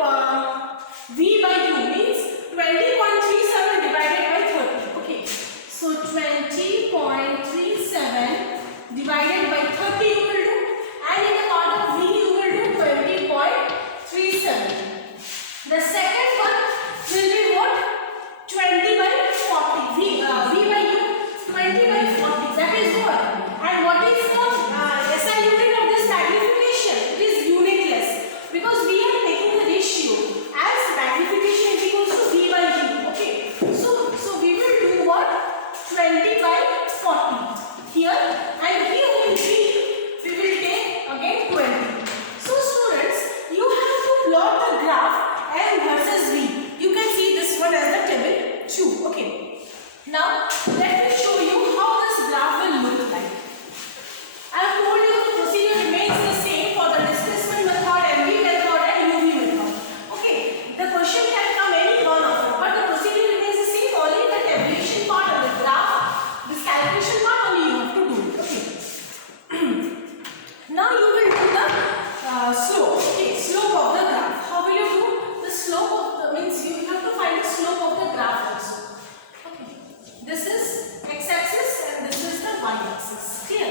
V by U means 20.37 divided by 30. Okay. So 20.37 divided by 30 you will do, and in the part of V you will do 20.37. The second one will be what? 20 by 40. V by U 20 by 40. That is what? And what is the SI unit of this magnification? It is unitless, because we are taking the ratio as magnification is equals to V by U. Okay. So we will do what? 20 by 40 here, and here in V we will take again 20. So students, you have to plot the graph M versus V. You can see this one as the table 2. Okay. Now let me show you how this graph will look like. I have told you the procedure remains the same for the displacement method, MV method and UV method. Okay. The question can come any one of it, but the procedure remains the same. Only the tabulation part of the graph, this calculation part only you have to do it. Okay. Now you will do the slope. Okay. Slope of the graph. How will you do the slope of the, means you have to find the slope of the graph also. Okay. This is x-axis and this is the y-axis. Clear?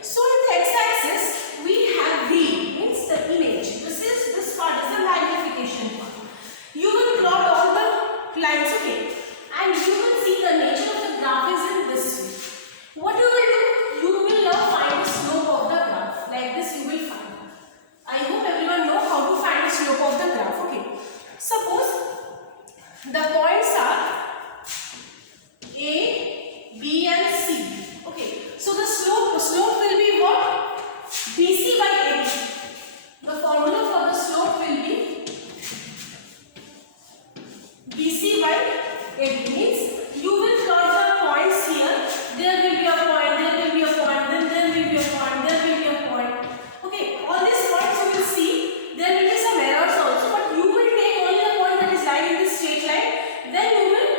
So in the x-axis we have V, means the image. This part is the magnification part. You will plot all the lines, okay, and you will see the nature of the graph is in this way. What you will do? You will now find the slope of the graph. Like this you will find. I hope everyone know how to find the slope of the graph. Okay. Suppose the points are A, B and C. Okay. So the slope will be what? BC by AB. The formula for the slope will be BC by AB. Means you will plot the points here. There will be a point, there will be a point, then there will be a point, there will be a point. Okay, all these points you will see. There will be some errors also, but you will take only the point that is lying in this straight line. Then you will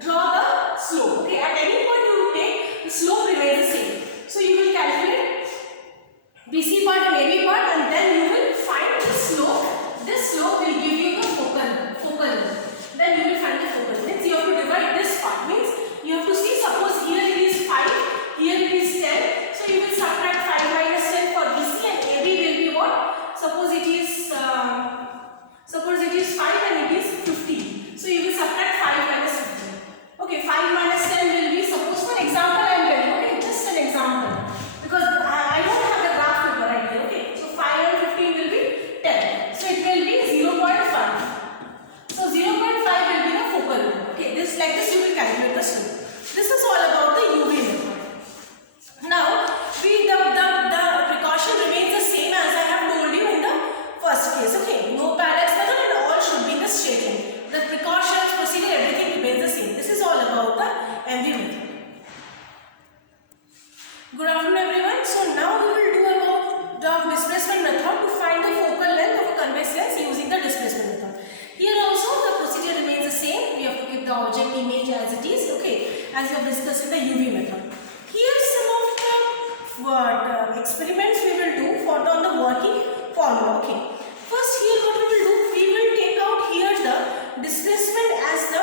draw the slope. Okay, at any point you will take, the slope remains the same. So you will calculate BC part and AB part, and then you will find the slope. This slope will give you the focal. Then you will find the focal. Means you have to divide this part. Means you have to see, suppose here it is 5, here it is 10. So you will subtract 5 minus 10 for BC, and AB will be what? Suppose it is 5 and it is 15. So you will subtract 5 minus 15. Okay, 5 minus 10 will be, suppose for example I am telling, okay, just an example, because I don't have the graph paper right here. Okay, so 5 and 15 will be 10. So it will be 0.5. So 0.5 will be the focal. Okay, this like this you will calculate the slope. This is all about the UV method. Now the precaution remains the same as I have told you in the first case. Okay, no parallax method and all should be in the straight line. The precautions, procedure, everything remains the same. This is all about the MV method. Good afternoon everyone. So now we will do about the displacement method to find the focal length of a convex lens using the displacement method. Here also the procedure remains the same. We have to keep the object image as it is. Okay, as we have discussed in the UV method. Here some of the experiments we will do on the working formula. Okay. First here what we will do? We will take out here the displacement as the,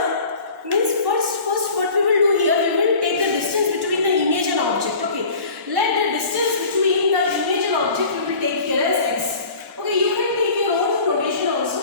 means first what we will do here, we will take the distance between the image and object. Okay. Let the distance between the image and object we will take here as x. Okay, you can take your own notation also.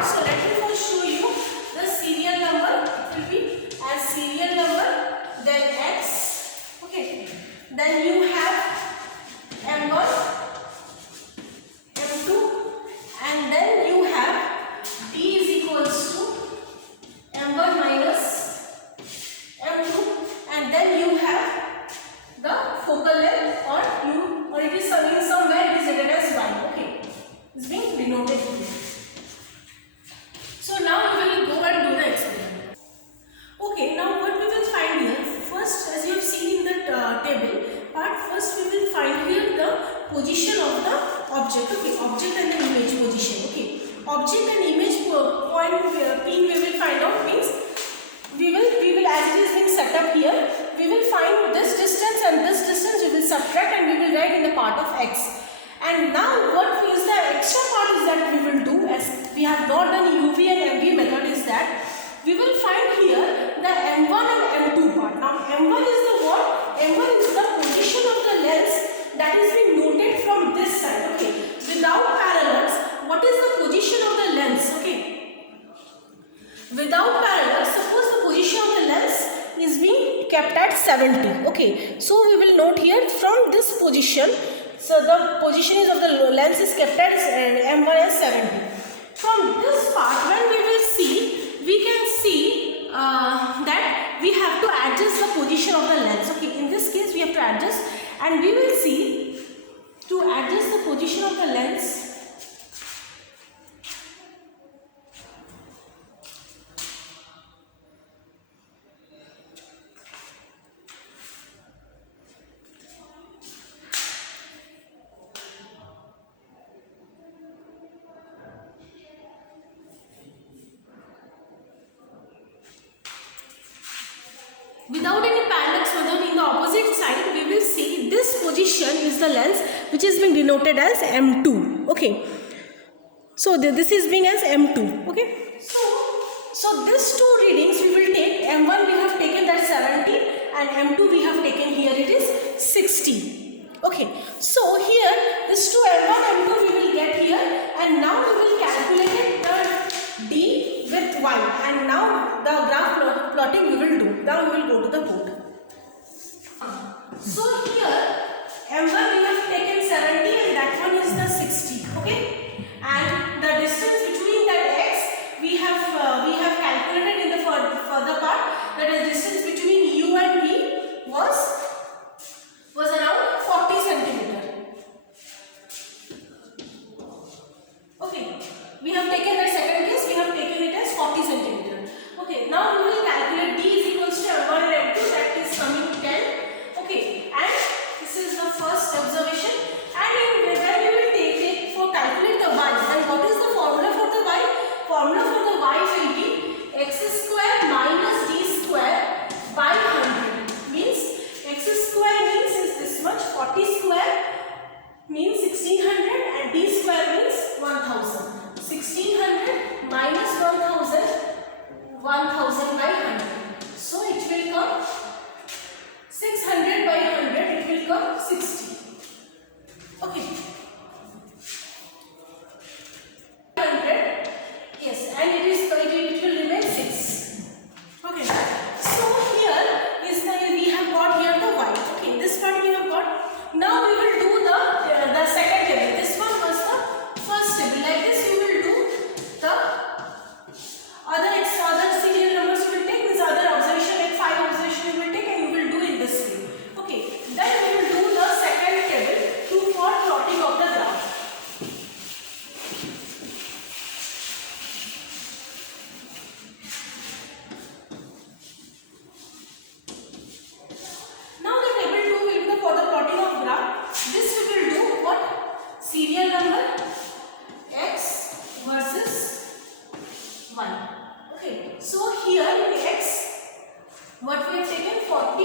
part. So let me first show you the serial number. It will be as serial number, then x. Okay. Then you have M1, M2, and then you have D is equals to M1 minus M2, and then you have the focal length, or it is somewhere it is written as y. Okay, it's being denoted here. So now we will go and do the experiment. Okay, now what we will find here, first as you have seen in the table part, first we will find here the position of the object. Okay, object and the image position. Okay, object and image point P we will find out means we will as it is being set up here, we will find this distance and this distance we will subtract and we will write in the part of x. And now what is the extra part is that we will do, as we have not done UV and MV method, is that we will find here the M1 and M2 part. Now M1 is the what? M1 is the position of the lens that is being noted from this side. Okay, without parallels, what is the position of the lens? Okay, without parallels, suppose the position of the lens is being kept at 70. Okay, so we will note here from this position. So the position of the lens is kept at M1 as 70. From this part, when we will see, we can see that we have to adjust the position of the lens. Okay, in this case we have to adjust, and we will see to adjust the position of the lens. Without any parallax method, in the opposite side, we will see this position is the lens which is being denoted as M2. Okay. So this is being as M2. Okay. So these two readings we will take. M1 we have taken that 70 and M2 we have taken here it is 60. Okay. So here this two M1 M2 we will get here, and now we will calculate the D with y, and now the graph plotting we will do. Now we will go to the board. So here M1 we have taken 70 and that one is the 60. Okay, and the distance between that x we have calculated in the further part, that is distance between u and v was around 40 centimeter. Okay, we have taken the second case, we have taken it as 40 centimeter. Okay, now we will calculate D is equals to M1 and M2, that is coming 10. Okay, and this is the first observation. And when we will take for calculate the y, then what is the formula for the y? Formula for the y will be x square minus d square by 100. Means x square means is this much, 40 square means 1600 and d square means 1000. 1600 minus 1000, 1000 by 100. So it will come 600 by 100, it will come 60. Okay. 100, yes, and it will remain 6. Okay. So here is we have got here the y. Okay, this part we have got. Now we will do the second table. This one was the first table. Like this we will do the other serial numbers you will take, this other observation, like 5 observation you will take, and you will do in this way. Okay, then we will do the second table for plotting of the graph. Now the table 2 will be for the plotting of graph. This we will do what? Serial number x versus y. Okay, so here in x, what we have taken 40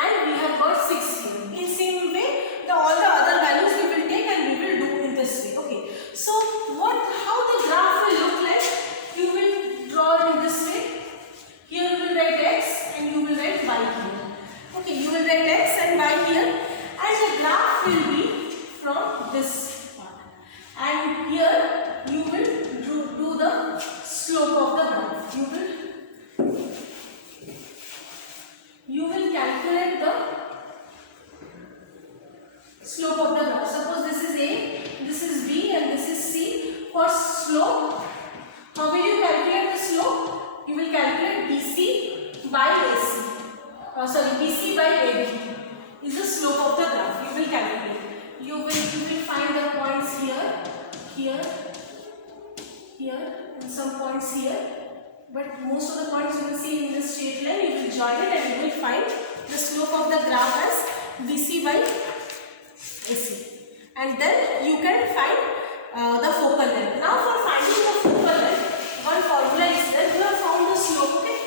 and we have got 6 here. In same way, all the other values we will take and we will do in this way. Okay, so how the graph will look like, you will draw in this way. Here you will write x and you will write y here. Okay, you will write x and y here, and the graph will be from this part. And here you will do the calculate BC by AC. BC by AB is the slope of the graph. You will calculate. You will find the points here, here, here, and some points here. But most of the points you will see in the straight line. You will join it and you will find the slope of the graph as BC by AC. And then you can find the focal length. Now for finding the focal length, one formula is there. You have found the slope. Okay.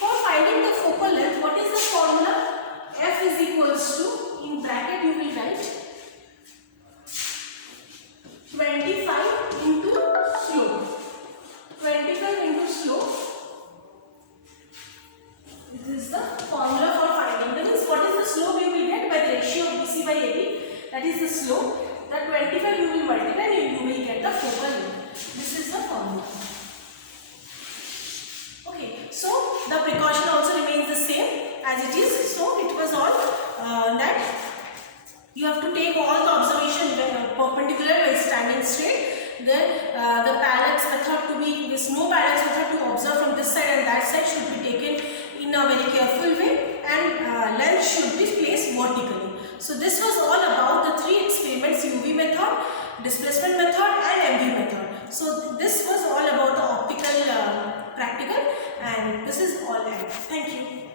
For finding the focal length, what is the formula? F is equals to, in bracket you will write 25 into slope. 25 into slope. This is the formula for finding. That means what is the slope you will get by the ratio of BC by AB? That is the slope. The 25 you will multiply and you will get the focal length. This is the formula. Okay, so the precaution also remains the same as it is. So it was all that you have to take all the observation perpendicular by standing straight. Then the parallax method to be, this no parallax method to observe from this side and that side should be taken in a very careful way, and length should be placed vertically. So this was all about the three experiments: UV method, displacement method and MV method. So this was all about the optical practical, and this is all. Thank you.